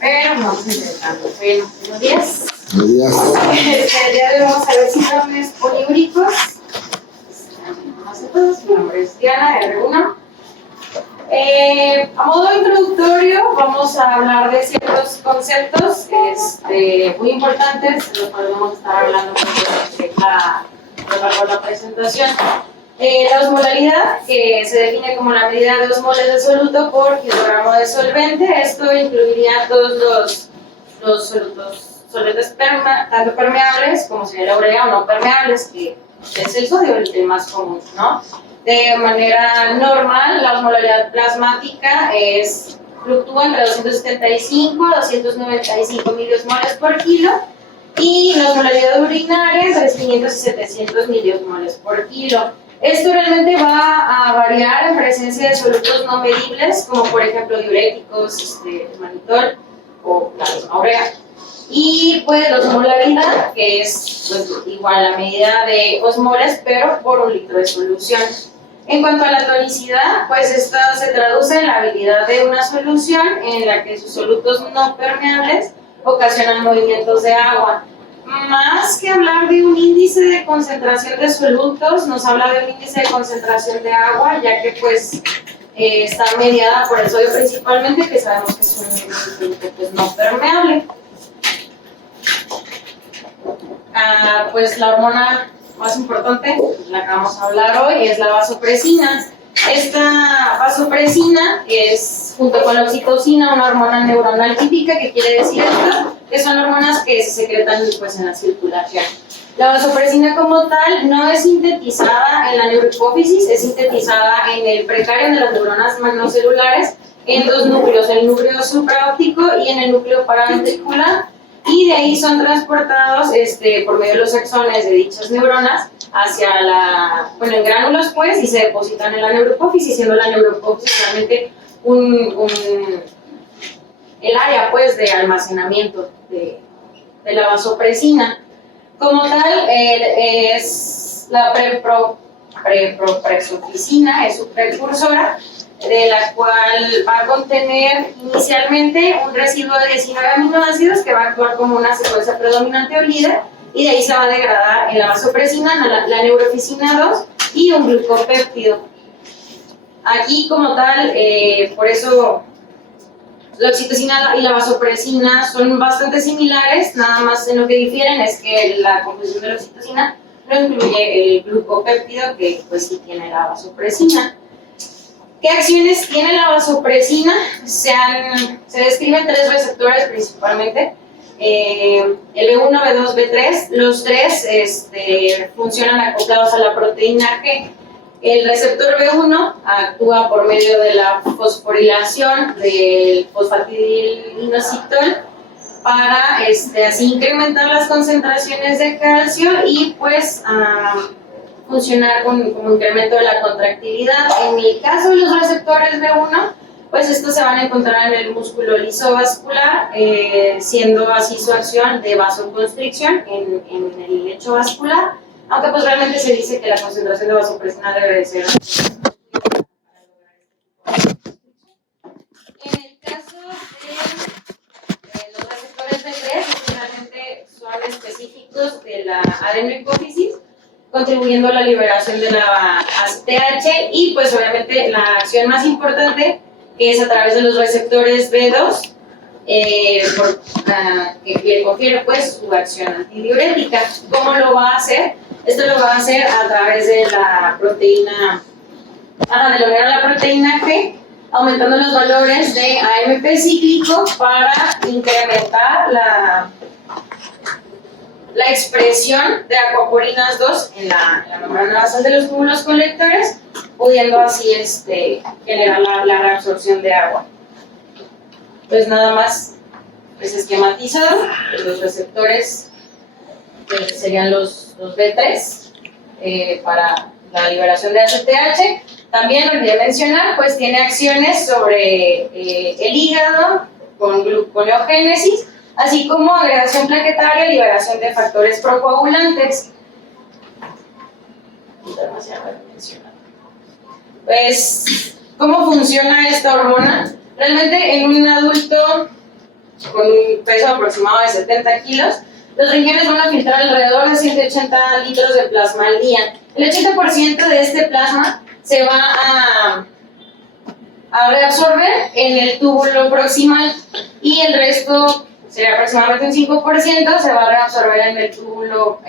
Pero vamos intentando. Bueno, buenos días. Buenos días. El día de hoy vamos a ver síndromes poliúricos. Mi nombre es Diana, R1. A modo introductorio vamos a hablar de ciertos conceptos muy importantes, de los cuales vamos a estar hablando a lo largo de la presentación. La osmolaridad, que se define como la medida de 2 moles de soluto por kilogramo de solvente. Esto incluiría todos los solventes tanto permeables como sería la urea o no permeables, que es el sodio el más común, ¿no? De manera normal, la osmolaridad plasmática fluctúa entre 275 a 295 miliosmoles por kilo, y la osmolaridad urinaria entre 500 y 700 miliosmoles por kilo. Esto realmente va a variar en presencia de solutos no medibles, como por ejemplo diuréticos, manitol o la misma urea. Y pues la osmolaridad, que es pues, igual la medida de osmoles, pero por un litro de solución. En cuanto a la tonicidad, pues esta se traduce en la habilidad de una solución en la que sus solutos no permeables ocasionan movimientos de agua. Más que hablar de un índice de concentración de solutos, nos habla de un índice de concentración de agua, ya que pues está mediada por el sodio principalmente, que sabemos que es un soluto pues, no permeable. Pues la hormona más importante, la que vamos a hablar hoy, es la vasopresina. Esta vasopresina es, junto con la oxitocina, una hormona neuronal típica. ¿Qué quiere decir esto? Que son hormonas que se secretan pues, en la circulación. La vasopresina como tal no es sintetizada en la neurohipófisis, es sintetizada en el precario de las neuronas magnocelulares en 2 núcleos, el núcleo supraóptico y en el núcleo paraventricular. Y de ahí son transportados por medio de los axones de dichas neuronas hacia en gránulos pues, y se depositan en la neurohipófisis, siendo la neurohipófisis realmente el área pues, de almacenamiento de la vasopresina. Como tal, es la preproxoficina, es su precursora, de la cual va a contener inicialmente un residuo de 19 aminoácidos que va a actuar como una secuencia predominante o líder, y de ahí se va a degradar en la vasopresina, la neuroficina 2 y un glucopéptido. Aquí como tal, por eso la oxitocina y la vasopresina son bastante similares, nada más en lo que difieren es que la composición de la oxitocina no incluye el glucopéptido, que pues sí tiene la vasopresina. ¿Qué acciones tiene la vasopresina? Se describen 3 receptores principalmente, el B1, B2, B3. Los 3 funcionan acoplados a la proteína G. El receptor B1 actúa por medio de la fosforilación del fosfatidilinositol para así incrementar las concentraciones de calcio y pues funcionar como incremento de la contractilidad. En el caso de los receptores B1, pues estos se van a encontrar en el músculo lisovascular, siendo así su acción de vasoconstricción en el lecho vascular, aunque pues realmente se dice que la concentración de vasopresina debe de ser. En el caso de los receptores B3, realmente son específicos de la adenohipófisis, contribuyendo a la liberación de la ACTH, y pues obviamente la acción más importante, que es a través de los receptores B2, que le confiere pues su acción antidiurética. ¿Cómo lo va a hacer? Esto lo va a hacer a través de la proteína, de lograr la proteína G, aumentando los valores de AMP cíclico para incrementar la expresión de acuaporinas 2 en la membrana basal de los túbulos colectores, pudiendo así generar la reabsorción de agua. Pues nada más es esquematizado, los receptores serían los B3 para la liberación de ACTH. También olvidé mencionar, pues tiene acciones sobre el hígado con gluconeogénesis, así como agregación plaquetaria y liberación de factores procoagulantes. Pues, ¿cómo funciona esta hormona? Realmente en un adulto con un peso aproximado de 70 kilos, los riñones van a filtrar alrededor de 180 litros de plasma al día. El 80% de este plasma se va a reabsorber en el túbulo proximal y el resto, sería aproximadamente un 5%, se va a reabsorber en el túbulo,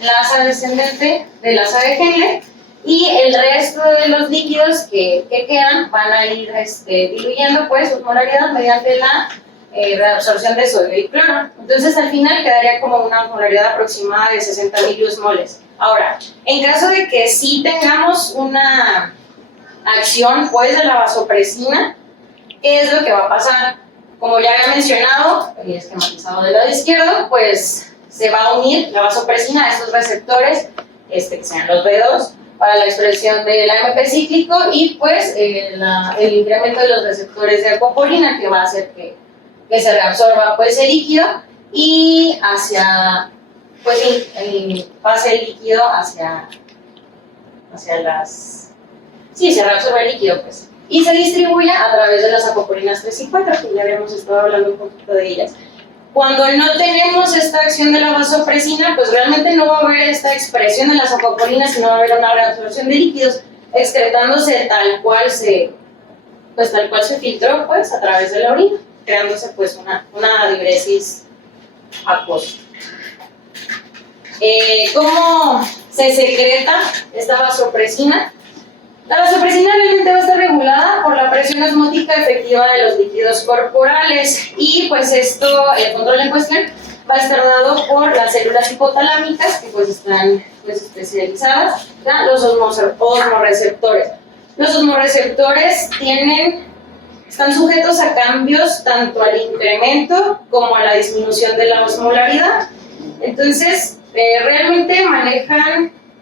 la asa descendente de la asa de Henle, y el resto de los líquidos que quedan van a ir diluyendo pues su molaridad mediante la reabsorción de sodio y cloro. Entonces al final quedaría como una molaridad aproximada de 60 miliosmoles. Ahora, en caso de que sí tengamos una acción pues de la vasopresina, ¿qué es lo que va a pasar? Como ya había mencionado y esquematizado del lado izquierdo, pues se va a unir la vasopresina a estos receptores, que sean los B2, para la expresión del AMP cíclico, y pues el incremento de los receptores de apopolina, que va a hacer que se reabsorba pues el líquido y pase el líquido hacia las... Sí, se reabsorbe el líquido pues. Y se distribuye a través de las apopolinas 3 y 4, que ya habíamos estado hablando un poquito de ellas. Cuando no tenemos esta acción de la vasopresina, pues realmente no va a haber esta expresión de las apopolinas, sino va a haber una reabsorción de líquidos excretándose tal cual se filtró pues a través de la orina, creándose pues una diuresis acuosa. ¿Cómo se secreta esta vasopresina? La vasopresina realmente va a estar regulada por la presión osmótica efectiva de los líquidos corporales, y pues el control en cuestión va a estar dado por las células hipotalámicas, que pues están especializadas, ¿ya? Los osmoreceptores. Los osmoreceptores están sujetos a cambios tanto al incremento como a la disminución de la osmolaridad. Entonces, realmente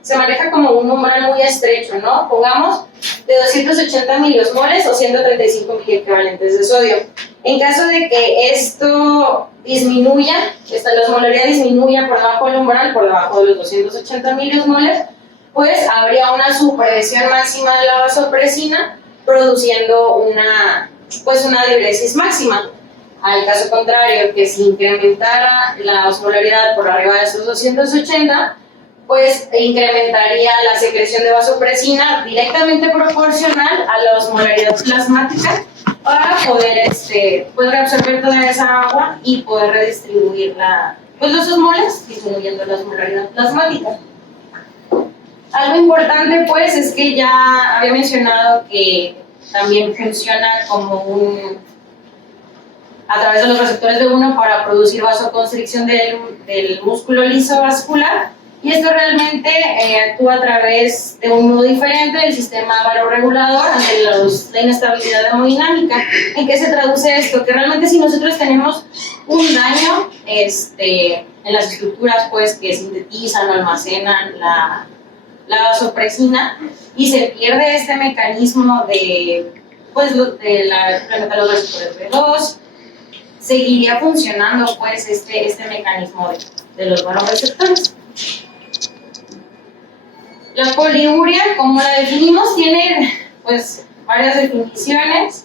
se maneja como un umbral muy estrecho, ¿no? Pongamos de 280 miliosmoles o 135 miliequivalentes de sodio. En caso de que esto disminuya, la osmolaridad disminuya por debajo del umbral, por debajo de los 280 miliosmoles, pues habría una supresión máxima de la vasopresina, produciendo una diuresis máxima. Al caso contrario, que si incrementara la osmolaridad por arriba de esos 280, pues incrementaría la secreción de vasopresina directamente proporcional a la osmolaridad plasmática, para poder reabsorber toda esa agua y poder redistribuir los osmoles, disminuyendo la osmolaridad plasmática. Algo importante pues es que ya había mencionado que también funciona a través de los receptores B1 para producir vasoconstricción del músculo liso vascular, y esto realmente actúa a través de un modo diferente del sistema vasoregulador ante la inestabilidad hemodinámica. ¿En qué se traduce esto? Que realmente si nosotros tenemos un daño en las estructuras pues, que sintetizan o almacenan la vasopresina, y se pierde este mecanismo de los receptores B2, seguiría funcionando pues este mecanismo de los vasoreceptores. La poliuria, como la definimos, tiene pues varias definiciones.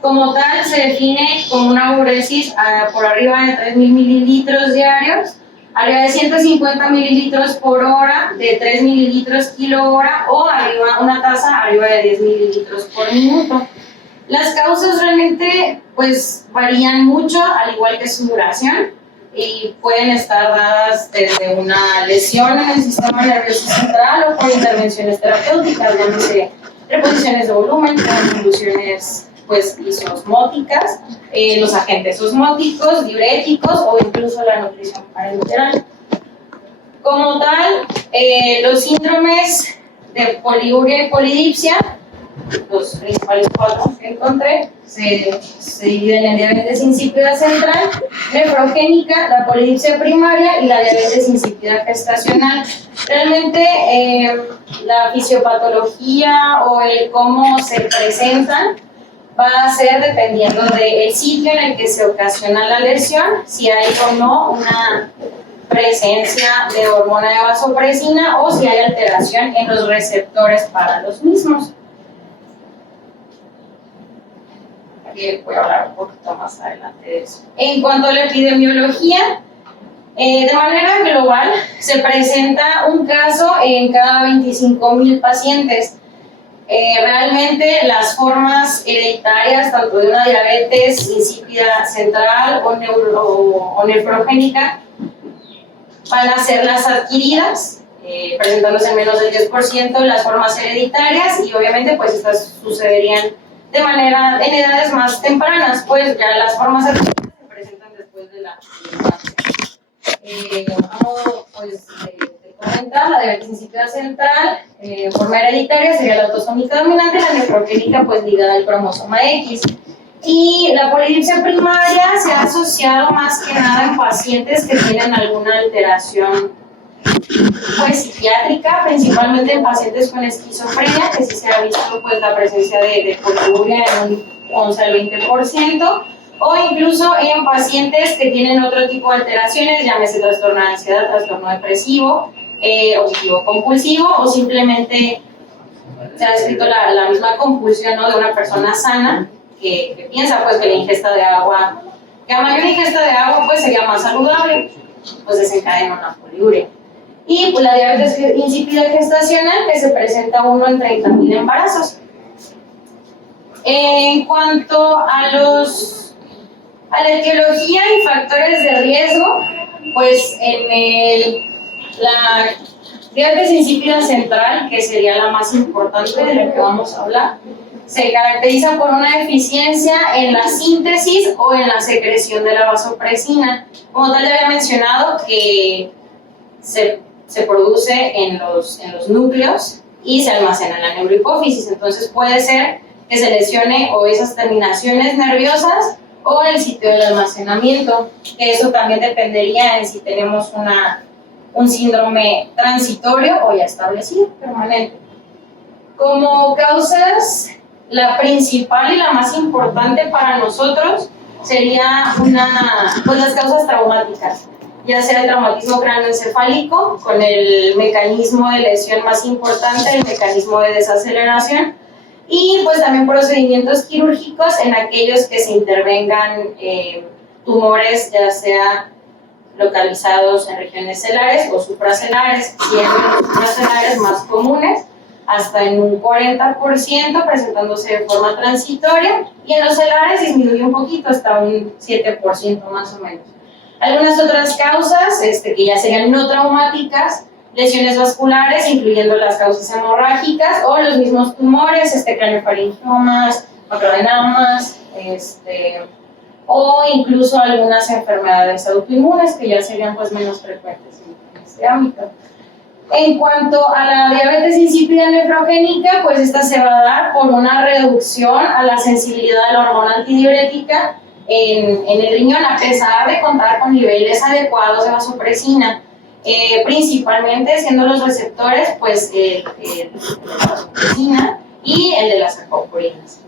Como tal, se define como una uresis por arriba de 3.000 mililitros diarios, arriba de 150 mililitros por hora, de 3 mililitros kilo hora, o una tasa arriba de 10 mililitros por minuto. Las causas realmente pues varían mucho, al igual que su duración, y pueden estar dadas desde una lesión en el sistema nervioso central o por intervenciones terapéuticas, llámese reposiciones de volumen, convulsiones pues isosmóticas, los agentes osmóticos, diuréticos o incluso la nutrición parenteral. Como tal, los síndromes de poliuria y polidipsia, los principales cuatro que encontré, se dividen en diabetes insípida central, nefrogénica, la polidipsia primaria y la diabetes insípida gestacional. Realmente la fisiopatología o el cómo se presentan va a ser dependiendo del sitio en el que se ocasiona la lesión, si hay o no una presencia de hormona de vasopresina o si hay alteración en los receptores para los mismos. que voy a hablar un poquito más adelante de eso. En cuanto a la epidemiología, de manera global, se presenta un caso en cada 25,000 pacientes. Realmente las formas hereditarias, tanto de una diabetes insípida central o nefrogénica, van a ser las adquiridas, presentándose en menos del 10% las formas hereditarias, y obviamente pues estas sucederían de manera en edades más tempranas, pues ya las formas adquiridas se presentan después de la infancia. A modo pues, de comentar, la diabetes insípida central, forma hereditaria, sería la autosómica dominante, la nefrogénica pues ligada al cromosoma X. Y la polidipsia primaria se ha asociado más que nada en pacientes que tienen alguna alteración pues, psiquiátrica, principalmente en pacientes con esquizofrenia, que sí se ha visto pues, la presencia de poliuria en un 11 al 20%, o incluso en pacientes que tienen otro tipo de alteraciones, llámese trastorno de ansiedad, trastorno depresivo, obsesivo compulsivo, o simplemente se ha descrito la misma compulsión, ¿no?, de una persona sana que piensa pues que la ingesta de agua, que a mayor ingesta de agua pues sería más saludable, pues desencadena una poliuria. Y pues la diabetes insípida gestacional, que se presenta uno en 30,000 embarazos. En cuanto a la etiología y factores de riesgo, pues la diabetes insípida central, que sería la más importante de la que vamos a hablar, se caracteriza por una deficiencia en la síntesis o en la secreción de la vasopresina. Como tal, ya había mencionado que se produce en los núcleos y se almacena en la neurohipófisis. Entonces puede ser que se lesione o esas terminaciones nerviosas o el sitio del almacenamiento, que eso también dependería en si tenemos un síndrome transitorio o ya establecido, permanente. Como causas, la principal y la más importante para nosotros sería pues las causas traumáticas, ya sea el traumatismo cráneoencefálico, con el mecanismo de lesión más importante, el mecanismo de desaceleración, y pues también procedimientos quirúrgicos en aquellos que se intervengan tumores, ya sea localizados en regiones celares o supracelares, siendo los supracelares más comunes, hasta en un 40%, presentándose de forma transitoria, y en los celares disminuye un poquito, hasta un 7% más o menos. Algunas otras causas, que ya serían no traumáticas, lesiones vasculares, incluyendo las causas hemorrágicas, o los mismos tumores, craniofaringiomas, macroadenaumas, o incluso algunas enfermedades autoinmunes, que ya serían pues menos frecuentes en este ámbito. En cuanto a la diabetes insípida nefrogénica, pues esta se va a dar por una reducción a la sensibilidad de la hormona antidiurética en el riñón, a pesar de contar con niveles adecuados de vasopresina, principalmente siendo los receptores pues el de la vasopresina y el de las acoporinas.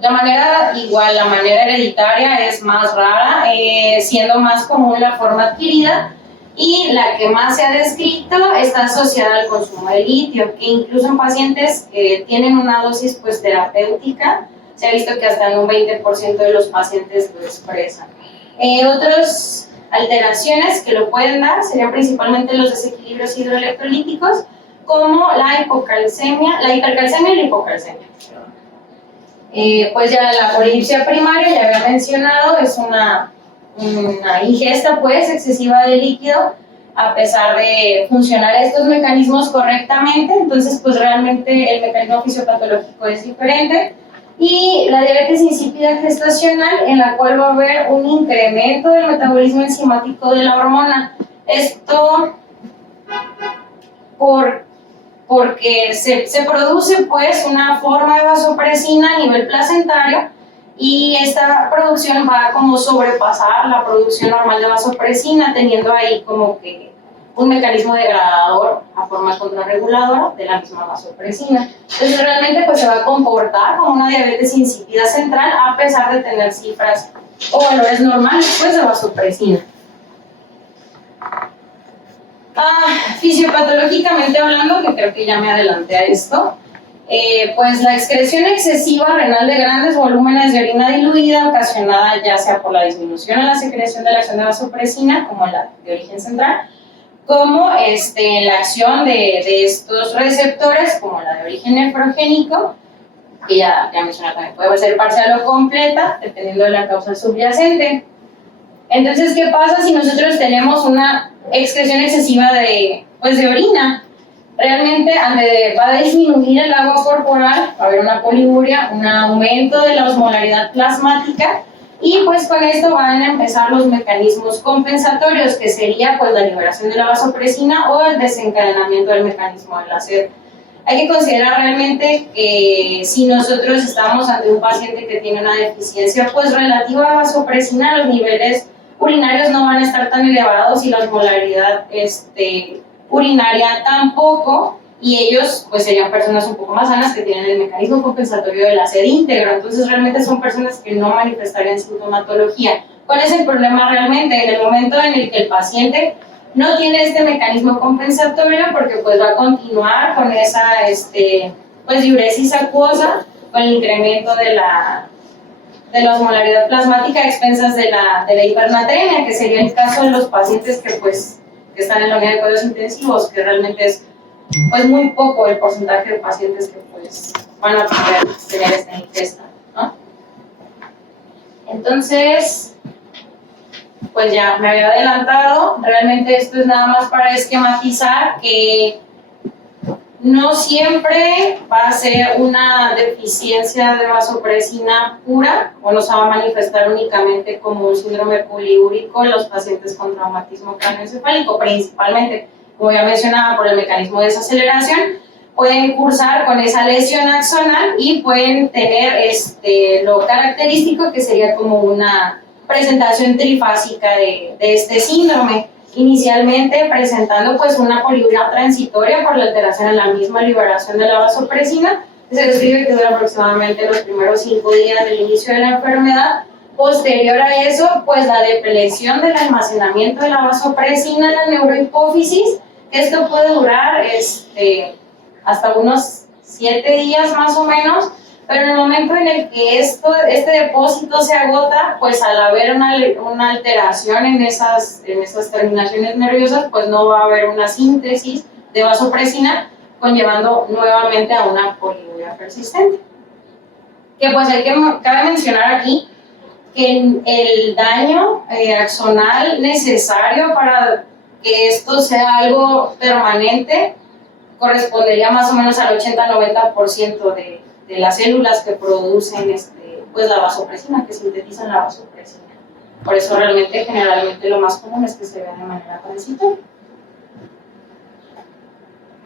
La manera hereditaria es más rara, siendo más común la forma adquirida, y la que más se ha descrito está asociada al consumo de litio, que incluso en pacientes que tienen una dosis pues terapéutica, se ha visto que hasta en un 20% de los pacientes lo expresan. Otras alteraciones que lo pueden dar serían principalmente los desequilibrios hidroelectrolíticos, como la hipercalcemia y la hipocalcemia. Pues ya la polidipsia primaria, ya había mencionado, es una ingesta pues excesiva de líquido, a pesar de funcionar estos mecanismos correctamente. Entonces pues realmente el mecanismo fisiopatológico es diferente. Y la diabetes insípida gestacional, en la cual va a haber un incremento del metabolismo enzimático de la hormona. Esto porque se produce pues una forma de vasopresina a nivel placentario, y esta producción va a como sobrepasar la producción normal de vasopresina, teniendo ahí como que un mecanismo degradador a forma contrarreguladora de la misma vasopresina. Entonces realmente pues se va a comportar como una diabetes insípida central, a pesar de tener cifras o valores normales pues de vasopresina. Fisiopatológicamente hablando, que creo que ya me adelanté a esto, pues la excreción excesiva renal de grandes volúmenes de orina diluida ocasionada ya sea por la disminución en la secreción de la acción de vasopresina, como la de origen central, como la acción de estos receptores, como la de origen nefrogénico, que ya mencioné también, puede ser parcial o completa, dependiendo de la causa subyacente. Entonces, ¿qué pasa si nosotros tenemos una excreción excesiva de orina? Realmente va a disminuir el agua corporal, va a haber una poliuria, un aumento de la osmolaridad plasmática, y pues con esto van a empezar los mecanismos compensatorios, que sería pues la liberación de la vasopresina o el desencadenamiento del mecanismo del ACED. Hay que considerar realmente que si nosotros estamos ante un paciente que tiene una deficiencia pues relativa a vasopresina, los niveles urinarios no van a estar tan elevados y la osmolaridad urinaria tampoco, y ellos pues serían personas un poco más sanas que tienen el mecanismo compensatorio del ACED íntegro. Entonces realmente son personas que no manifestarían sintomatología. ¿Cuál es el problema realmente? En el momento en el que el paciente no tiene este mecanismo compensatorio, porque pues va a continuar con esa pues diuresis acuosa, con el incremento de la osmolaridad plasmática a expensas de la hipernatremia, que sería el caso de los pacientes que están en la unidad de cuidados intensivos, que realmente es pues muy poco el porcentaje de pacientes que pues van a poder tener esta ingesta, ¿no? Entonces, pues ya me había adelantado, realmente esto es nada más para esquematizar que no siempre va a ser una deficiencia de vasopresina pura, o no se va a manifestar únicamente como un síndrome poliúrico en los pacientes con traumatismo cráneoencefálico, principalmente, como ya mencionaba, por el mecanismo de desaceleración. Pueden cursar con esa lesión axonal y pueden tener lo característico que sería como una presentación trifásica de este síndrome, inicialmente presentando pues una poliuria transitoria por la alteración en la misma liberación de la vasopresina, que se describe que dura aproximadamente los primeros 5 días del inicio de la enfermedad. Posterior a eso, pues la depleción del almacenamiento de la vasopresina en la neurohipófisis, que esto puede durar hasta unos 7 días más o menos, pero en el momento en el que este depósito se agota, pues al haber una alteración en esas terminaciones nerviosas, pues no va a haber una síntesis de vasopresina, conllevando nuevamente a una poliuria persistente. Que pues cabe mencionar aquí que el daño axonal necesario para que esto sea algo permanente correspondería más o menos al 80-90% de las células que producen pues la vasopresina, que sintetizan la vasopresina. Por eso realmente, generalmente lo más común es que se vea de manera transitoria.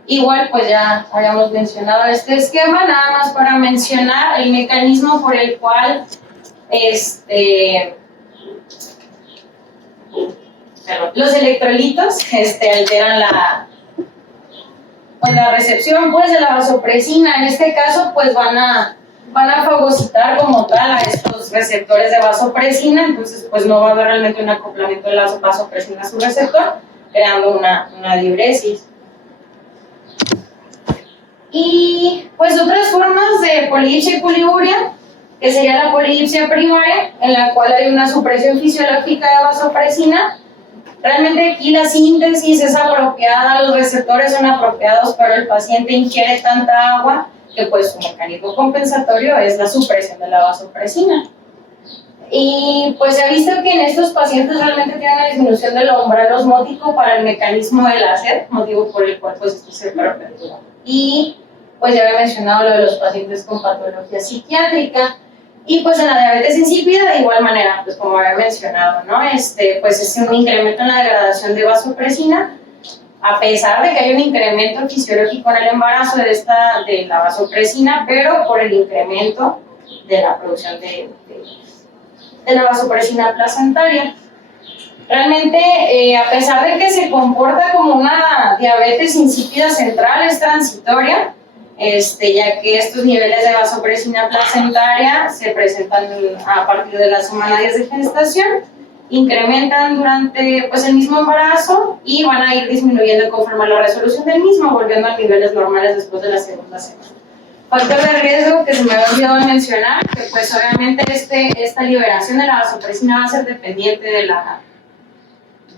Igual pues ya habíamos mencionado este esquema, nada más para mencionar el mecanismo por el cual los electrolitos alteran la recepción pues de la vasopresina. En este caso pues van a fagocitar como tal a estos receptores de vasopresina, entonces pues no va a haber realmente un acoplamiento de la vasopresina a su receptor, creando una diuresis. Y pues otras formas de polidipsia y poliuria, que sería la polidipsia primaria, en la cual hay una supresión fisiológica de vasopresina. Realmente aquí la síntesis es apropiada, los receptores son apropiados, pero el paciente ingiere tanta agua que pues su mecanismo compensatorio es la supresión de la vasopresina. Y pues se ha visto que en estos pacientes realmente tienen una disminución del umbral osmótico para el mecanismo del ACED, motivo por el cual pues esto se perpetúa. Y pues ya había mencionado lo de los pacientes con patología psiquiátrica. Y pues en la diabetes insípida de igual manera, pues como había mencionado, ¿no? Pues es un incremento en la degradación de vasopresina, a pesar de que hay un incremento fisiológico en el embarazo de la vasopresina, pero por el incremento de la producción de la vasopresina placentaria. Realmente, a pesar de que se comporta como una diabetes insípida central, es transitoria, ya que estos niveles de vasopresina placentaria se presentan a partir de la semana 10 de gestación, incrementan durante pues, el mismo embarazo y van a ir disminuyendo conforme a la resolución del mismo, volviendo a niveles normales después de la segunda semana. Factor de riesgo que se me había olvidado mencionar, que pues obviamente esta liberación de la vasopresina va a ser dependiente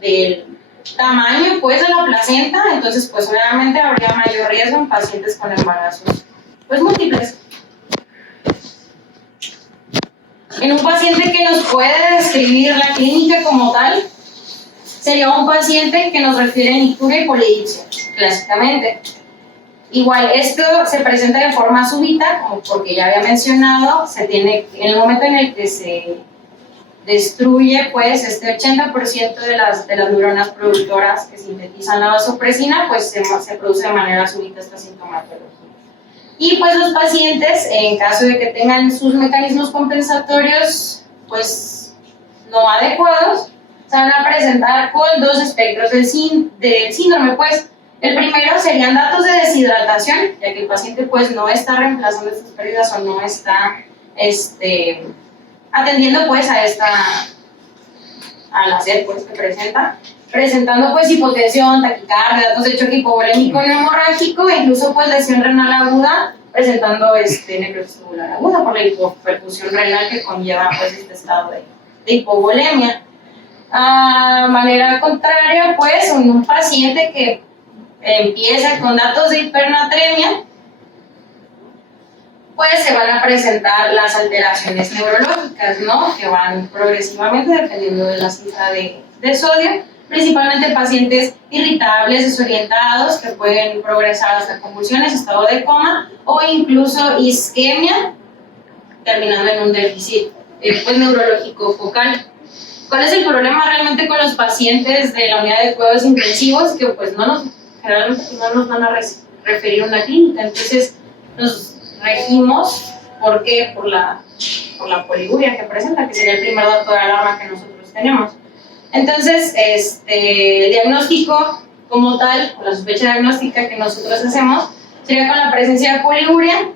del tamaño pues de la placenta, entonces pues obviamente habría mayor riesgo en pacientes con embarazos pues múltiples. En un paciente que nos puede describir la clínica como tal, sería un paciente que nos refiere a nicturia y polidipsia, clásicamente. Igual, esto se presenta de forma súbita, como porque ya había mencionado, en el momento en el que se destruye pues este 80% de las neuronas productoras que sintetizan la vasopresina, pues se produce de manera súbita esta sintomatología. Y pues los pacientes, en caso de que tengan sus mecanismos compensatorios pues no adecuados, se van a presentar con dos espectros del síndrome. Pues el primero serían datos de deshidratación, ya que el paciente pues no está reemplazando estas pérdidas o no está atendiendo pues a la sed pues que presentando pues hipotensión, taquicardia, datos de choque hipovolémico y hemorrágico, e incluso pues lesión renal aguda, presentando necrosis tubular aguda por la hipoperfusión renal que conlleva pues este estado de hipovolemia. A manera contraria, pues en un paciente que empieza con datos de hipernatremia, pues se van a presentar las alteraciones neurológicas, ¿no? Que van progresivamente dependiendo de la cifra de sodio, principalmente pacientes irritables, desorientados, que pueden progresar hasta convulsiones, estado de coma o incluso isquemia, terminando en un déficit pues, neurológico focal. ¿Cuál es el problema realmente con los pacientes de la unidad de cuidados intensivos? Que pues generalmente no nos van a referir a una clínica, entonces nos regimos, ¿por qué? Por la poliguria que presenta, que sería el primer dato de alarma que nosotros tenemos. Entonces, el diagnóstico como tal, o la sospecha diagnóstica que nosotros hacemos, sería con la presencia de poliguria,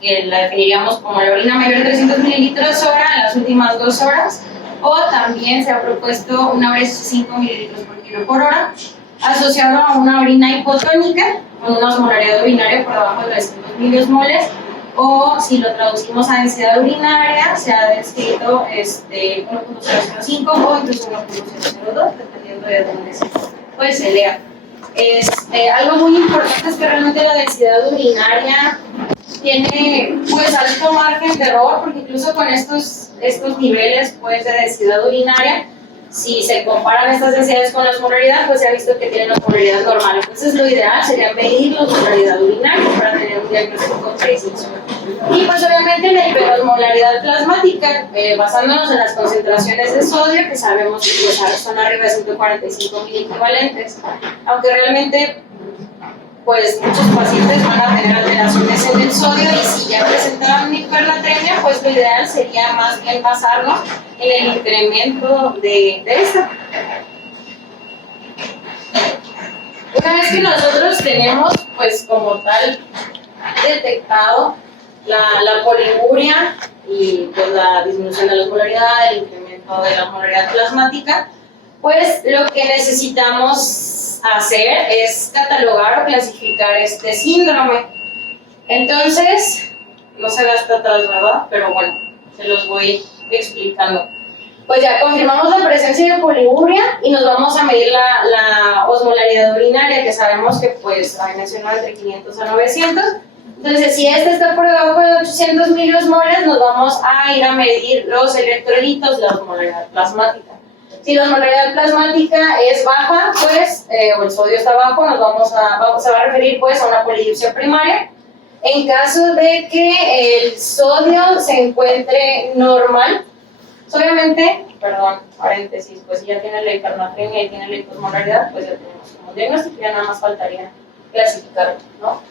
que la definiríamos como la orina mayor de 300 mililitros hora en las últimas 2 horas, o también se ha propuesto una vez 5 mililitros por kilo por hora, asociado a una orina hipotónica, con una osmolaridad urinaria por debajo de 300 milimoles, o si lo traducimos a densidad urinaria, se ha descrito 1.005 o incluso 1.002, dependiendo de dónde se lea. Algo muy importante es que realmente la densidad urinaria tiene pues alto margen de error, porque incluso con estos niveles pues, de densidad urinaria, si se comparan estas densidades con la osmolaridad, pues se ha visto que tienen la osmolaridad normal. Entonces lo ideal sería medir la osmolaridad urinaria para tener un diagnóstico preciso. Y pues obviamente la hiperosmolaridad plasmática, basándonos en las concentraciones de sodio, que sabemos que pues, son arriba de 145 miliequivalentes, aunque realmente pues muchos pacientes van a tener alteraciones en el sodio, y si ya presentaban una hipernatremia, pues lo ideal sería más bien basarnos en el incremento de esta. Una vez que nosotros tenemos pues como tal detectado la poliguria y pues la disminución de la osmolaridad, el incremento de la osmolaridad plasmática, pues lo que necesitamos hacer es catalogar o clasificar este síndrome. Entonces, no se ve hasta atrás, ¿verdad? Pero bueno, se los voy explicando. Pues ya confirmamos la presencia de poliguria y nos vamos a medir la osmolaridad urinaria, que sabemos que pues hay mencionado entre 500 a 900. Entonces, si está por debajo de 800 miliosmoles, nos vamos a ir a medir los electrolitos, la osmolaridad plasmática. Si la osmolaridad plasmática es baja, pues, o el sodio está bajo, se va a referir pues a una polidipsia primaria. En caso de que el sodio se encuentre normal, obviamente, paréntesis, pues si ya tiene la hipernatremia y tiene la hiposmolaridad, pues ya tenemos como diagnóstico, ya nada más faltaría clasificarlo, ¿no?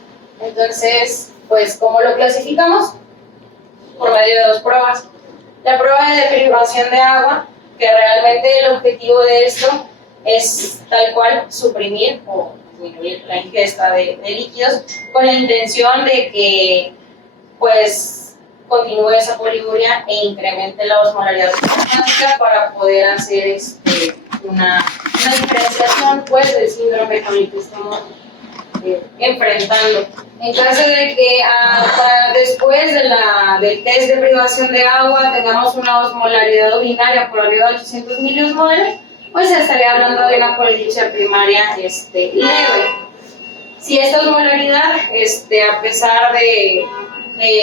Entonces, pues, ¿cómo lo clasificamos? Por medio de 2 pruebas. La prueba de privación de agua, que realmente el objetivo de esto es tal cual suprimir o disminuir la ingesta de líquidos con la intención de que pues continúe esa poliguria e incremente la osmolaridad plasmática para poder hacer una diferenciación pues del síndrome con el que estamos enfrentando. En caso de que después del test de privación de agua tengamos una osmolaridad urinaria por arriba de 800 miliosmoles, pues se estaría hablando de una polidipsia primaria leve. Si esta osmolaridad, a pesar de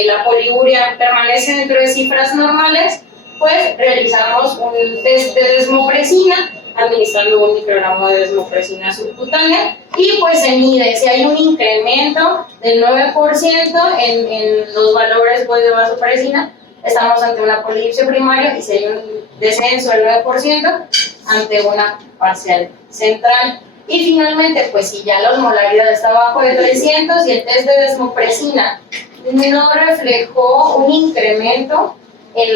la poliuria, permanece dentro de cifras normales, pues realizamos un test de desmopresina, administrando un microgramo de desmopresina subcutánea, y pues se mide si hay un incremento del 9% en los valores pues, de vasopresina, estamos ante una polidipsia primaria, y si hay un descenso del 9%, ante una parcial central. Y finalmente, pues si ya la osmolaridad está bajo de 300 y el test de desmopresina no reflejó un incremento en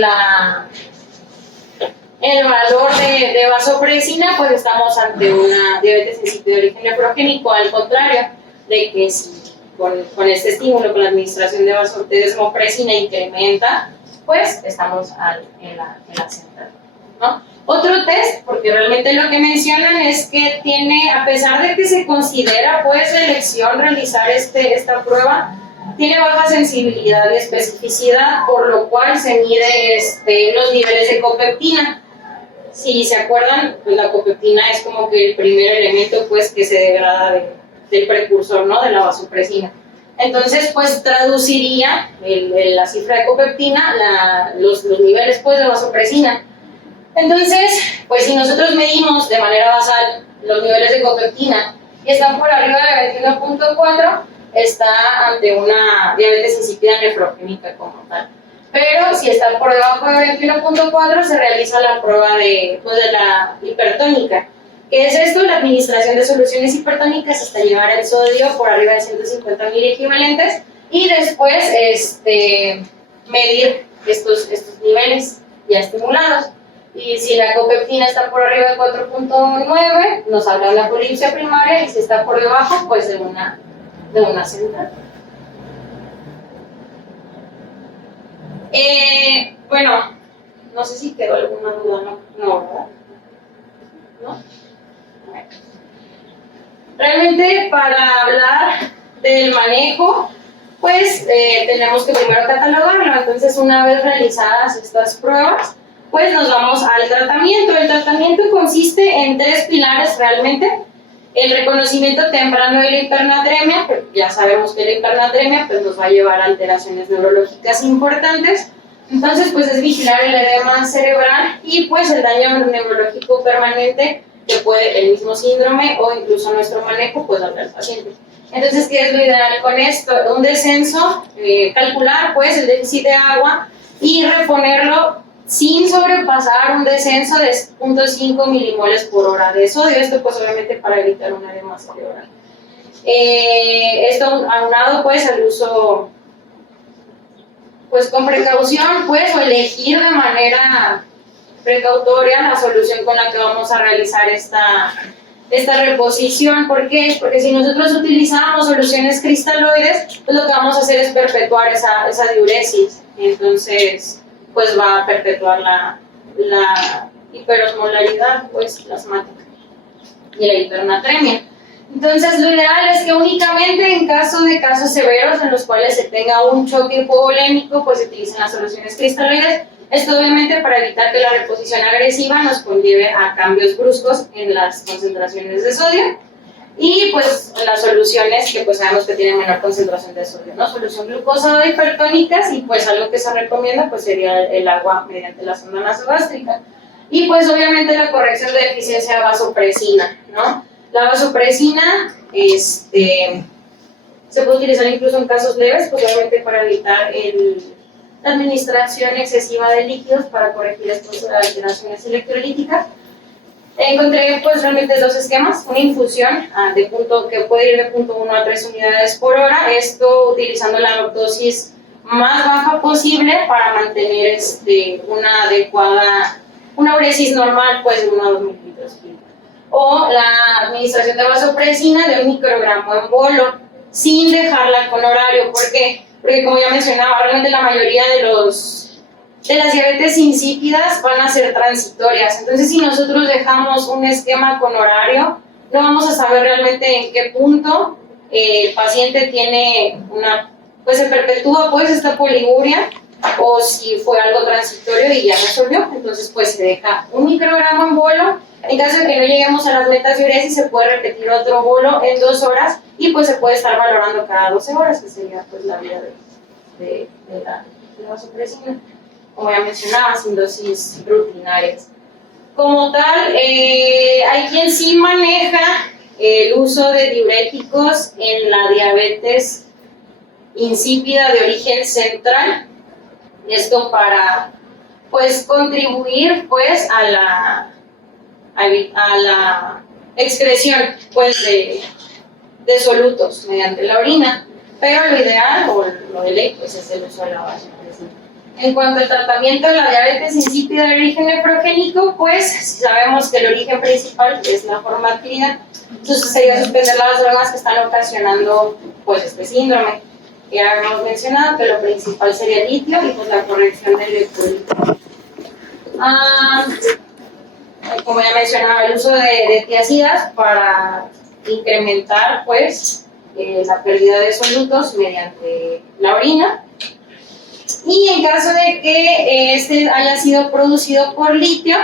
el valor de vasopresina, pues estamos ante una diabetes insípida de origen nefrogénico, al contrario de que si con este estímulo, con la administración de desmopresina incrementa, pues estamos en la central, ¿no? Otro test, porque realmente lo que mencionan es que tiene, a pesar de que se considera pues de elección realizar esta prueba, tiene baja sensibilidad y especificidad, por lo cual se mide los niveles de copeptina. Si se acuerdan, pues la copeptina es como que el primer elemento pues que se degrada del precursor, ¿no? De la vasopresina. Entonces, pues traduciría la cifra de copeptina, los niveles pues de vasopresina. Entonces, pues si nosotros medimos de manera basal los niveles de copeptina y están por arriba de 21.4, está ante una diabetes insípida nefrogénica como tal. Pero si está por debajo de 21.4, se realiza la prueba de la hipertónica. ¿Qué es esto? La administración de soluciones hipertónicas hasta llevar el sodio por arriba de 150 miliequivalentes, y después medir estos niveles ya estimulados. Y si la copeptina está por arriba de 4.9, nos habla de la polidipsia primaria, y si está por debajo, pues de una central. Bueno, no sé si quedó alguna duda, ¿no? ¿Verdad? ¿No? Bueno. Realmente, para hablar del manejo, pues tenemos que primero catalogarlo. Entonces, una vez realizadas estas pruebas, pues nos vamos al tratamiento. El tratamiento consiste en 3 pilares realmente. El reconocimiento temprano de la hipernatremia, pues ya sabemos que la hipernatremia pues, nos va a llevar a alteraciones neurológicas importantes. Entonces, pues es vigilar el edema cerebral y pues el daño neurológico permanente que puede el mismo síndrome o incluso nuestro manejo pues darle al paciente. Entonces, ¿qué es lo ideal con esto? Un descenso, calcular pues el déficit de agua y reponerlo sin sobrepasar un descenso de 0.5 milimoles por hora de sodio. Esto pues obviamente para evitar un edema cerebral. Esto aunado pues al uso pues con precaución pues o elegir de manera precautoria la solución con la que vamos a realizar esta reposición. ¿Por qué? Porque si nosotros utilizamos soluciones cristaloides, pues lo que vamos a hacer es perpetuar esa diuresis. Entonces, pues va a perpetuar la hiperosmolaridad pues, plasmática y la hipernatremia. Entonces, lo ideal es que únicamente en casos severos en los cuales se tenga un choque hipovolémico, pues se utilicen las soluciones cristaloides. Esto obviamente para evitar que la reposición agresiva nos conlleve a cambios bruscos en las concentraciones de sodio y pues las soluciones que pues sabemos que tienen menor concentración de sodio, ¿no? Solución glucosa hipertónicas y pues algo que se recomienda pues sería el agua mediante la sonda nasogástrica. Y pues obviamente la corrección de deficiencia de vasopresina, ¿no? La vasopresina se puede utilizar incluso en casos leves, pues obviamente para evitar la administración excesiva de líquidos para corregir estas alteraciones electrolíticas. Encontré pues realmente 2 esquemas, una infusión que puede ir de 0.1 a 3 unidades por hora, esto utilizando la dosis más baja posible para mantener una uresis normal pues de 1 a 2 mililitros. O la administración de vasopresina de 1 microgramo en bolo, sin dejarla con horario. ¿Por qué? Porque como ya mencionaba, realmente la mayoría de las diabetes insípidas van a ser transitorias. Entonces, si nosotros dejamos un esquema con horario, no vamos a saber realmente en qué punto el paciente tiene pues se perpetúa pues esta poliguria, o si fue algo transitorio y ya resolvió, entonces pues se deja un microgramo en bolo. En caso de que no lleguemos a las metas de uresis, se puede repetir otro bolo en 2 horas y pues se puede estar valorando cada 12 horas, que sería pues la vida de la vasopresina, como ya mencionaba, sin dosis rutinarias. Como tal, hay quien sí maneja el uso de diuréticos en la diabetes insípida de origen central, esto para pues contribuir pues a la excreción pues de solutos mediante la orina, pero lo ideal o lo de ley pues es el uso de la vasopresina. En cuanto al tratamiento de la diabetes insípida de origen nefrogénico, pues sabemos que el origen principal es la formaldehída, entonces sería suspender las drogas que están ocasionando pues este síndrome. Ya habíamos mencionado que lo principal sería el litio y pues la corrección del electrolito. Como ya mencionaba, el uso de tiazidas para incrementar pues la pérdida de solutos mediante la orina. Y en caso de que este haya sido producido por litio,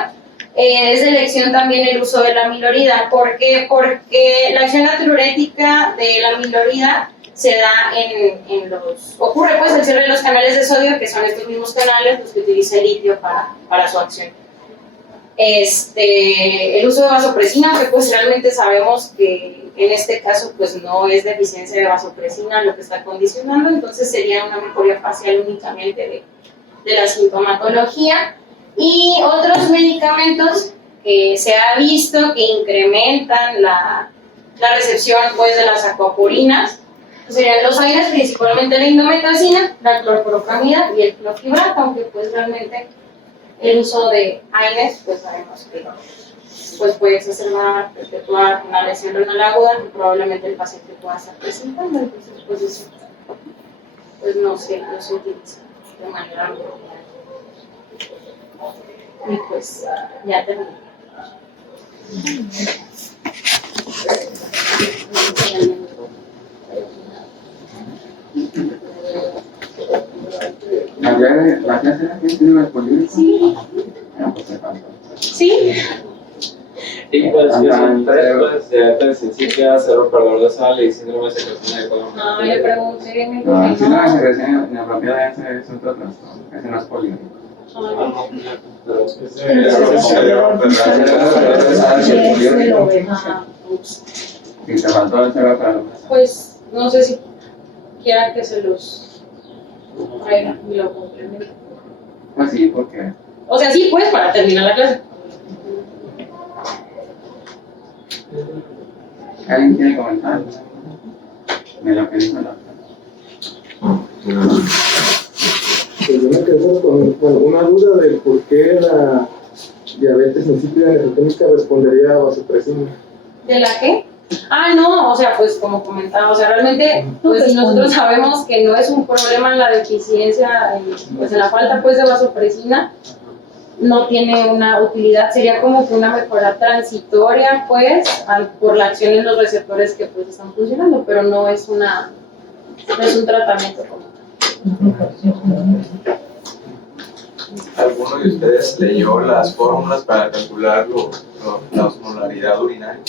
es de elección también el uso de la amilorida. ¿Por qué? Porque la acción natriurética de la amilorida se da ocurre pues el cierre de los canales de sodio, que son estos mismos canales los que utiliza el litio para su acción. El uso de vasopresina, que pues realmente sabemos que en este caso pues no es deficiencia de vasopresina lo que está condicionando, entonces sería una mejoría parcial únicamente de la sintomatología. Y otros medicamentos que se ha visto que incrementan la recepción pues de las acuaporinas serían los AINES, principalmente la indometacina, la clorprocamida y el clofebrato, aunque pues realmente el uso de AINES pues sabemos que pues puede exacerbar, perpetuar una lesión renal aguda que probablemente el paciente pueda estar presentando, entonces pues eso pues no se utiliza de manera regular. Y pues ya terminé. ¿La clase era que tiene disponible? Sí. Sí. Y pues, diabetes insípida, cero perdedor de sal y síndrome de secreción de colon. No, le pregunté. El síndrome de secreción inapropiada es otro trastorno, ese no es polígrafo. Y te faltó el cero para pues no sé si quiera que se los traiga y lo complemente. Pues sí, porque O sea, sí, pues para terminar la clase. ¿alguien quiere comentar de lo que dijo la doctora? Pues yo me quedo con una duda de por qué la diabetes insípida nefrogénica respondería a vasopresina. ¿De la qué? No, o sea, pues como comentaba, o sea, realmente, pues si nosotros sabemos que no es un problema en la deficiencia, pues en la falta pues de vasopresina, no tiene una utilidad, sería como que una mejora transitoria pues por la acción en los receptores que pues están funcionando, pero no es un tratamiento como tal. ¿Alguno de ustedes leyó las fórmulas para calcular la osmolaridad urinaria?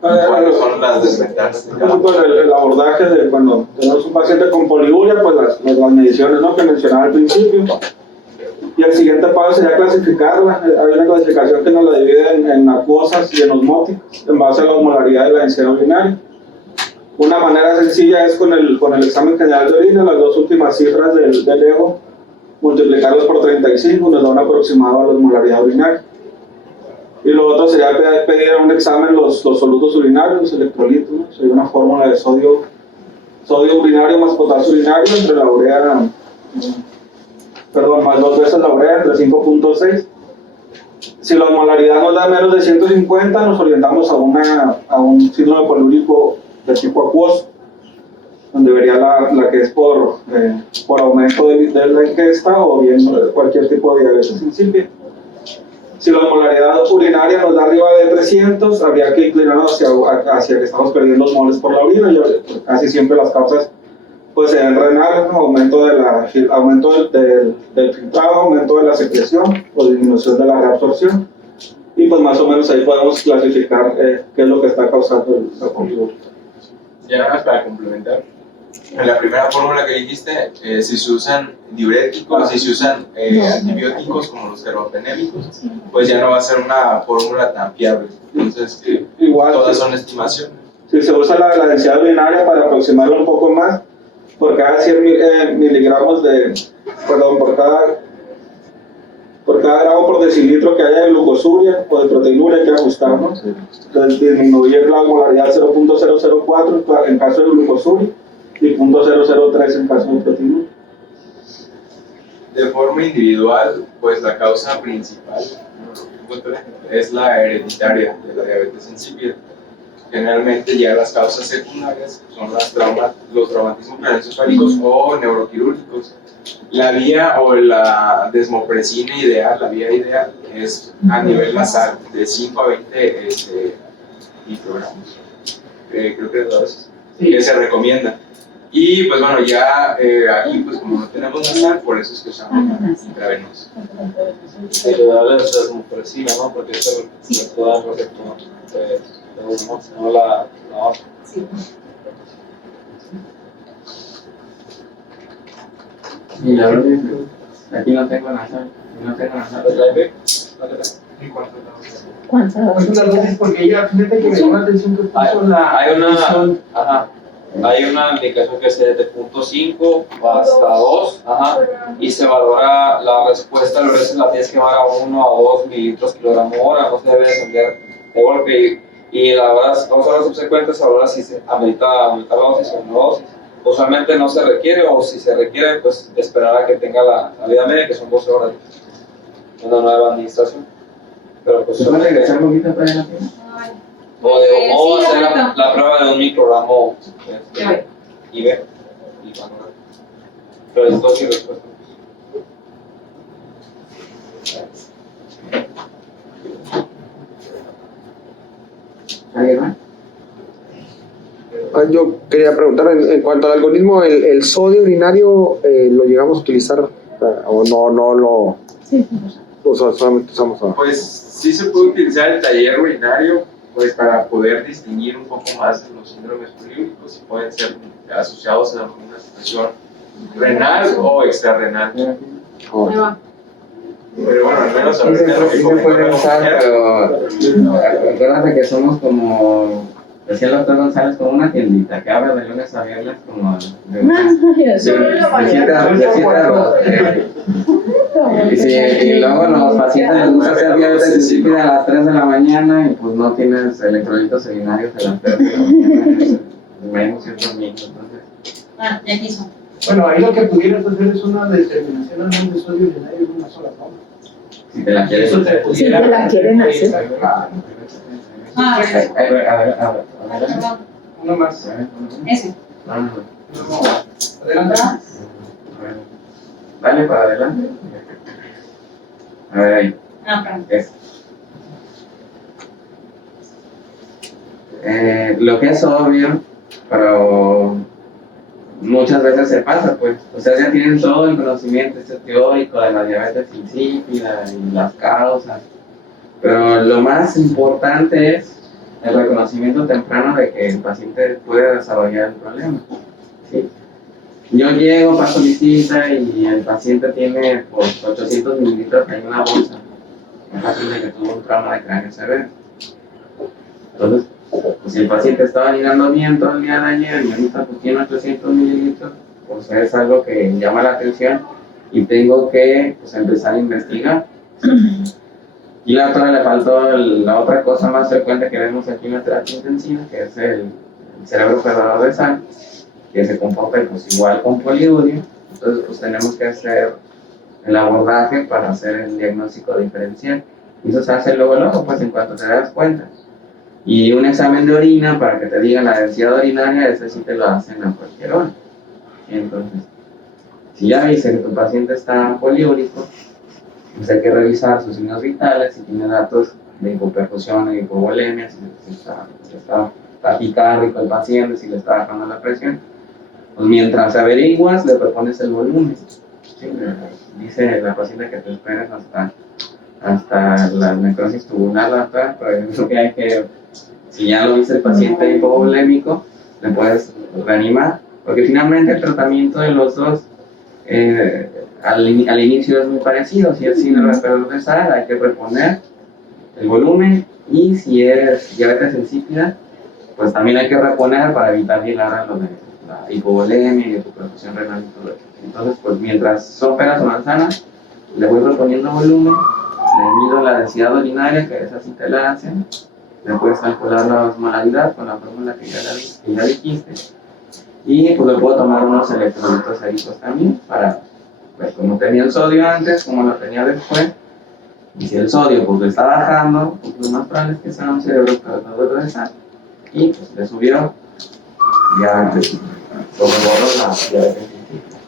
¿Cuáles son las desventajas de cada uno? El abordaje de cuando tenemos un paciente con poliguria, pues las mediciones, ¿no?, que mencionaba al principio. Y el siguiente paso sería clasificarla. Hay una clasificación que nos la divide en acuosas y en osmóticas, en base a la osmolaridad de la densidad urinaria. Una manera sencilla es con el examen general de orina, las dos últimas cifras del EGO, multiplicarlas por 35, nos da un aproximado a la osmolaridad urinaria. Y lo otro sería pedir en un examen los solutos urinarios, los electrolitos, ¿no? Sería una fórmula de sodio urinario más potasio urinario entre la urea, más 2 veces la urea, entre 5.6. Si la osmolaridad nos da menos de 150, nos orientamos a un síndrome poliúrico de tipo acuoso, donde vería la que es por aumento de la ingesta o bien cualquier tipo de diabetes insípida. Si la osmolaridad urinaria nos da arriba de 300, habría que inclinarnos hacia que estamos perdiendo osmoles por la orina, y casi siempre las causas pues se ven renales, ¿no? Aumento del filtrado, aumento de la secreción o disminución de la reabsorción, y pues más o menos ahí podemos clasificar qué es lo que está causando la poliuria. Ya nada más para complementar, en la primera fórmula que dijiste, si se usan diuréticos, si se usan antibióticos como los carbapenémicos, pues ya no va a ser una fórmula tan fiable. Entonces, igual, todas son estimaciones. Si se usa la densidad urinaria para aproximarlo un poco más, por cada 100 miligramos por cada gramo por decilitro que haya de glucosuria o de proteinuria hay que ajustar, ¿no? Entonces disminuir la osmolaridad 0.004 en caso de glucosuria y 0.003 en caso de proteinuria. De forma individual, pues la causa principal es la hereditaria de la diabetes insípida. Generalmente ya las causas secundarias son los traumatismos craneoencefálicos o neuroquirúrgicos. La vía o la desmopresina ideal, la vía ideal es a nivel nasal de 5 a 20 microgramos. Creo que es la dosis que se recomienda. Y pues bueno, ya aquí pues como no tenemos nasal, por eso es que usamos intravenoso. Sí, le da la desmopresina, ¿no? Porque eso le puede dar receptor no la otra. Sí. Y la verdad es que aquí no tengo nada. ¿Es la IP? ¿Cuántas dosis? Porque ya, fíjate que me llamó la atención que puso la... Hay una indicación que es de 0.5 hasta 2, y se valora la respuesta, a veces la tienes que llevar a 1 a 2 mililitros kilogramo hora, no se debe descender de golpe, y las 2 horas subsecuentes valora si se amerita la dosis o no dosis. Usualmente no se requiere, o si se requiere, pues esperar a que tenga la vida media, que son 12 horas de una nueva administración. Pero pues ¿Se puede regresar un poquito para adelante? o Sí, hacer correcto. la prueba de 1 microgramo y ver y valorar. Pero es dosis y respuesta. ¿Alguien más? Yo quería preguntar, en cuanto al algoritmo, ¿el sodio urinario lo llegamos a utilizar o no lo...? Sí. O sea, solamente usamos Pues sí se puede utilizar el taller urinario pues para poder distinguir un poco más de los síndromes poliúricos y pueden ser asociados a alguna situación renal o extrarrenal. Oh. Ahí va. Pero bueno, al menos Sí ahorita lo que se comentó puede la usar, compañera, pero acuérdate que somos como, decía el doctor González, como una tiendita que abre de lunes a viernes como de 7 a 2. Y luego los pacientes les gusta hacer diabetes insípida a las 3 de la mañana y pues no tienes electrolitos urinarios a las 3 de la mañana, menos ciertos micros, entonces. Ya quiso. Bueno, ahí lo que pudieras hacer es una determinación anual de sodio urinario en una sola toma. Si te la quieres Eso se hacer. pudiera- Si te la quieren hacer. A ver. Perdón. Uno más. Ese. Adelante. Dale para adelante. A ver ahí. Perdón. Eso. Lo que es obvio, pero muchas veces se pasa, pues. Ustedes ya tienen todo el conocimiento teórico de la diabetes insípida y las causas, pero lo más importante es el reconocimiento temprano de que el paciente puede desarrollar el problema. ¿Sí? Yo llego, paso visita y el paciente tiene pues, 800 mililitros en una bolsa. Es fácil de que tuvo un trauma de cráneo severo. Entonces, pues, si el paciente estaba llenando bien todo el día de ayer y ahorita pues, tiene 800 mililitros, pues es algo que llama la atención y tengo que pues, empezar a investigar. Y la otra le faltó la otra cosa más frecuente que vemos aquí en la terapia intensiva, que es el cerebro perdedor de sal, que se comporta pues, igual con poliuria. Entonces pues tenemos que hacer el abordaje para hacer el diagnóstico diferencial. Y eso se hace luego, pues en cuanto te das cuenta. Y un examen de orina para que te digan la densidad urinaria, ese sí te lo hacen a cualquier hora. Entonces, si ya dice que tu paciente está poliúrico, pues hay que revisar sus signos vitales, si tiene datos de hipoperfusión e hipovolemia, si está taquicárdico el paciente, si le está bajando la presión. Pues mientras averiguas, le propones el volumen. Sí, dice la paciente que te esperes hasta la necrosis tubular, pero yo creo que hay que, si ya lo dice el paciente hipovolémico, le puedes reanimar, porque finalmente el tratamiento de los dos al inicio es muy parecido. Si es síndrome hiperuricemia, hay que reponer el volumen, y si es diabetes insípida, pues también hay que reponer para evitar llegar a lo de la hipovolemia y hipoperfusión renal y todo eso. Entonces, pues mientras son peras o manzanas, le voy reponiendo volumen, le mido la densidad urinaria, que esa sí te la hacen, le puedes calcular la osmolaridad con la fórmula que ya dijiste, y pues le puedo tomar unos electrolitos aéreos también, para, pues como tenía el sodio antes, como lo tenía después, y si el sodio pues le está bajando, pues lo más probable es que sea un cerebro tratado de regresar, y pues le subió ya sobreborró la diabetes insípida.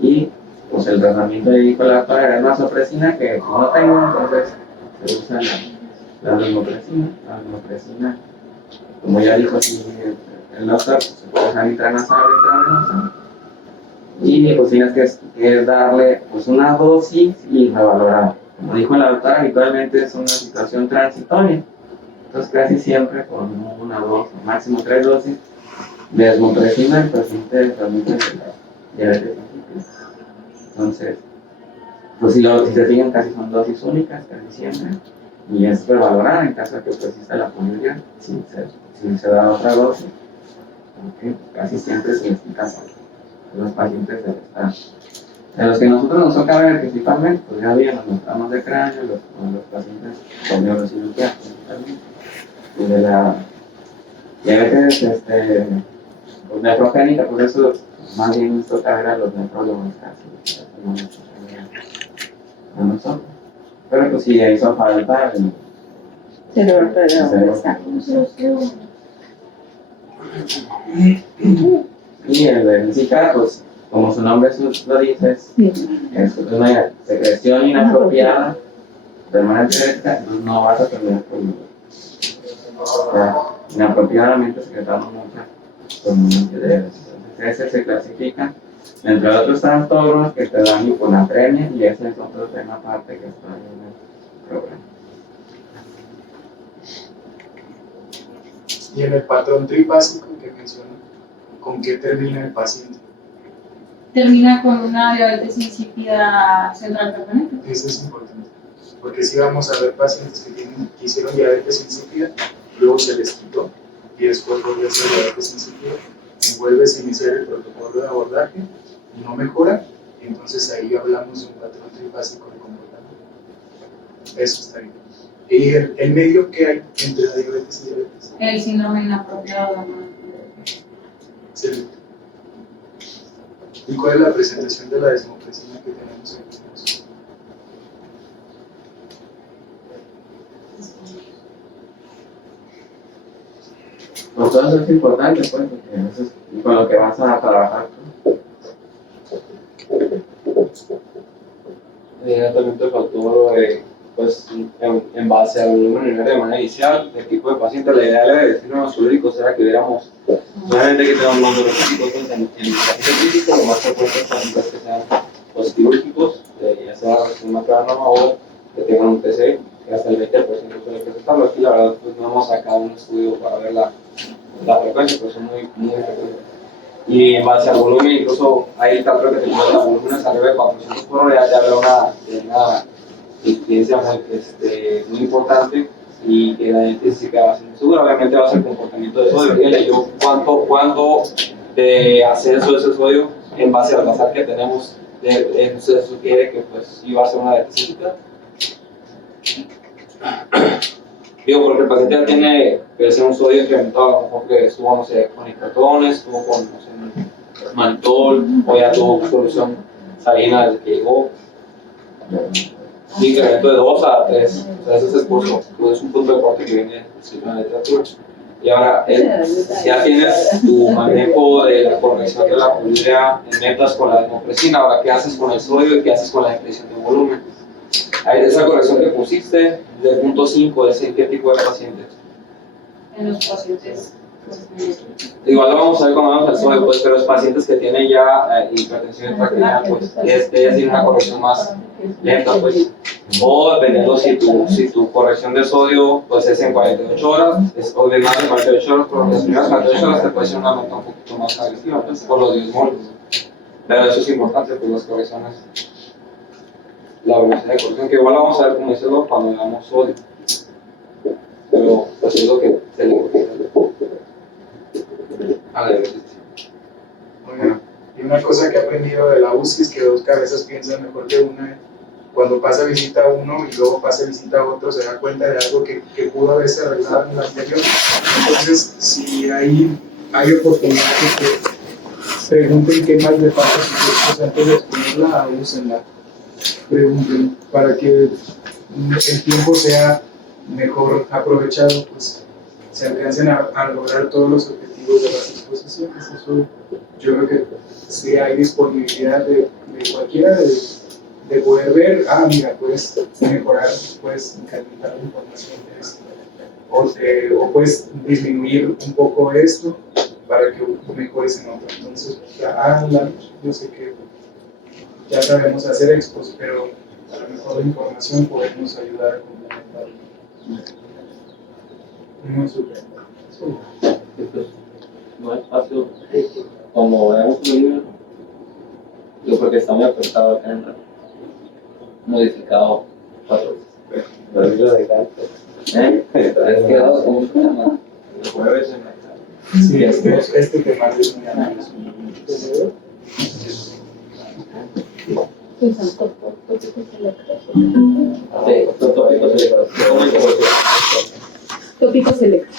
Y pues el tratamiento de colesterol era vasopresina, que no tengo, entonces se usa la desmopresina. La desmopresina, como ya dijo aquí el doctor, pues, se puede usar intranasal o intravenosa, y pues tienes que darle pues una dosis y revalorar. Como dijo la doctora, habitualmente es una situación transitoria, entonces casi siempre con una, dos o máximo 3 dosis de desmopresina el paciente transmite la diabetes insípida. Entonces, pues si se fijan, casi son dosis únicas, casi siempre, y es revalorar en caso de que persista la poliuria, si se da otra dosis, porque casi siempre se les quita a los pacientes de los que nosotros nos toca ver principalmente, pues ya habían los tramos de cráneo, los pacientes con neurocirugía principalmente, y de la diabetes pues nefrogénica, por eso más bien nos toca ver a los nefrólogos casi, no nos toca a nosotros. Pero pues sí, hizo falta y el Zika, pues como su nombre lo dice, es una secreción inapropiada permanente directa, entonces no vas a tener inapropiadamente secretando mucha de ese se clasifica entre otros trastornos que te dan hiponatremia, y ese es otro tema aparte que está en el programa. Y en el patrón trifásico que menciona, ¿con qué termina el paciente? Termina con una diabetes insípida central permanente. Eso es importante, porque si vamos a ver pacientes que hicieron diabetes insípida, luego se les quitó y después vuelve a ser diabetes insípida, y vuelves a iniciar el protocolo de abordaje y no mejora, entonces ahí hablamos de un patrón trifásico de comportamiento. Eso está bien. ¿Y el medio que hay entre la diabetes y diabetes? El síndrome inapropiado. Excelente. ¿Y cuál es la presentación de la desmopresina que tenemos en los Pues todo eso es importante, pues, porque eso es con lo que vas a trabajar. También te faltó, pues, en base al volumen urinario de manera inicial, el tipo de paciente, la idea de decir unos colóricos era que viéramos, solamente que tengan unos neurológicos en el paciente físico, lo más frecuente es pacientes que sean posquirúrgicos, ya sea una carnoma o que tengan un TC, que hasta el 20% suele presentarlo. Aquí la verdad pues no hemos sacado un estudio para ver la frecuencia, pero son muy frecuentes. Y en base al volumen, incluso ahí está, creo que te cuenta volúmenes arriba de 400 por hora, ya habla una incidencia muy importante, y que la gente sí queda bastante segura. Obviamente va a ser el comportamiento de sodio. Fíjate yo cuánto de ascenso de ese sodio en base al basal que tenemos, se sugiere que pues iba a ser una deficiencia. Digo, porque el paciente ya tiene que ser un sodio incrementado, a lo mejor que estuvo, no sé, con hipertones, estuvo con, no sé, mantol, o ya tuvo solución salina desde que llegó. Incremento de 2 a 3, o sea, ese es el curso, es un punto de corte que viene en la literatura. Y ahora, ya tienes tu manejo de la corrección de la poliuria en metas con la desmopresina. Ahora, ¿qué haces con el sodio y qué haces con la depresión de volumen? Ahí, esa corrección que pusiste del punto 5 es en qué tipo de pacientes. En los pacientes. Igual lo vamos a ver cuando vamos al sodio, pues, pero los pacientes que tienen ya hipertensión intracranial, pues, ellas tienen una corrección más lenta, pues. O dependiendo si tu corrección de sodio, pues, es en 48 horas, o de más de 48 horas, pero las primeras 48 horas te puede ser una meta un poquito más agresiva, pues, por los 10 moles. Pero eso es importante, pues, las correcciones, la velocidad de corrección, que igual vamos a ver como dice cuando veamos sodio. Pero, pues, es lo que se le corrige. Oigan, y una cosa que he aprendido de la UCI es que dos cabezas piensan mejor que una. Cuando pasa visita a uno y luego pasa visita a otro, se da cuenta de algo que pudo haberse arreglado en la anterior. Entonces, si hay oportunidad de que pregunten qué más le pasa a sus hijos antes de exponerla, úsenla. Pregunten para que el tiempo sea mejor aprovechado, pues se alcancen a lograr todos los objetivos de las exposiciones. Eso, yo creo que si hay disponibilidad de cualquiera de poder ver, mira, puedes mejorar, puedes incrementar la información de esto, o puedes disminuir un poco esto para que mejores en otro. Entonces, yo sé que ya sabemos hacer expos, pero a lo mejor la información podemos ayudar a complementar. Muy súper. No es fácil, como vemos en el libro, yo creo que está muy apretado acá en modificado 4 veces. El libro de cálculo. Es quedado como un tema. El jueves en la tarde. Sí, este tema es muy amplio. Tópicos electos. Tópicos selectos.